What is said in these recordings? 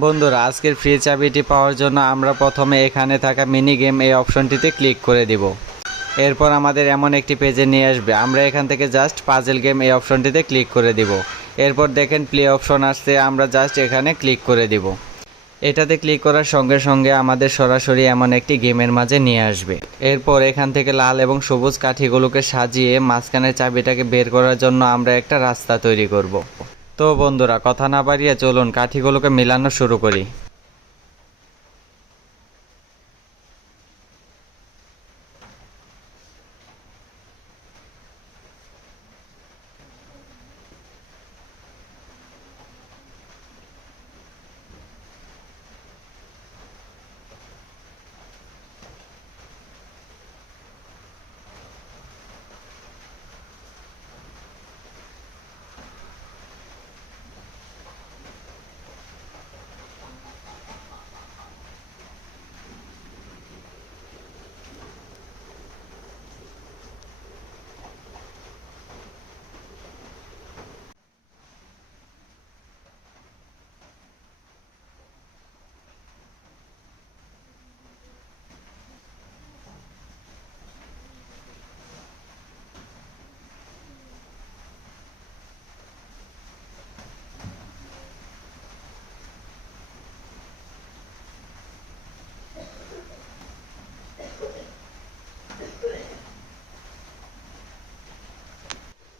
বন্ধুরা, আজকের ফ্রি চাবিটি পাওয়ার জন্য আমরা প্রথমে এখানে থাকা মিনি গেম এই অপশনটিতে ক্লিক করে দিব। এরপর আমাদের এমন একটি পেজে নিয়ে আসবে। আমরা এখান থেকে জাস্ট পাজেল গেম এই অপশনটিতে ক্লিক করে দিব। এরপর দেখেন প্লে অপশন আসছে, আমরা জাস্ট এখানে ক্লিক করে দিব। এটাতে ক্লিক করার সঙ্গে সঙ্গে আমাদের সরাসরি এমন একটি গেমের মাঝে নিয়ে আসবে। এরপর এখান থেকে লাল এবং সবুজ কাঠিগুলোকে সাজিয়ে মাঝখানের চাবিটাকে বের করার জন্য আমরা একটা রাস্তা তৈরি করব। তো বন্ধুরা, কথা না বাড়িয়ে চলুন কাঠিগুলোকে মেলানো শুরু করি।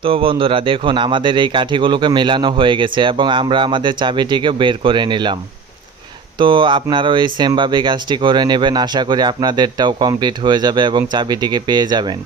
তো বন্ধুরা দেখুন, আমাদের এই কাঠিগুলোকে মেলানো হয়ে গেছে এবং আমরা আমাদের চাবিটিকে বের করে নিলাম। তো আপনারাও এই সেমভাবে কাজটি করে নেবেন। আশা করি আপনাদেরটাও কমপ্লিট হয়ে যাবে এবং চাবিটিকে পেয়ে যাবেন।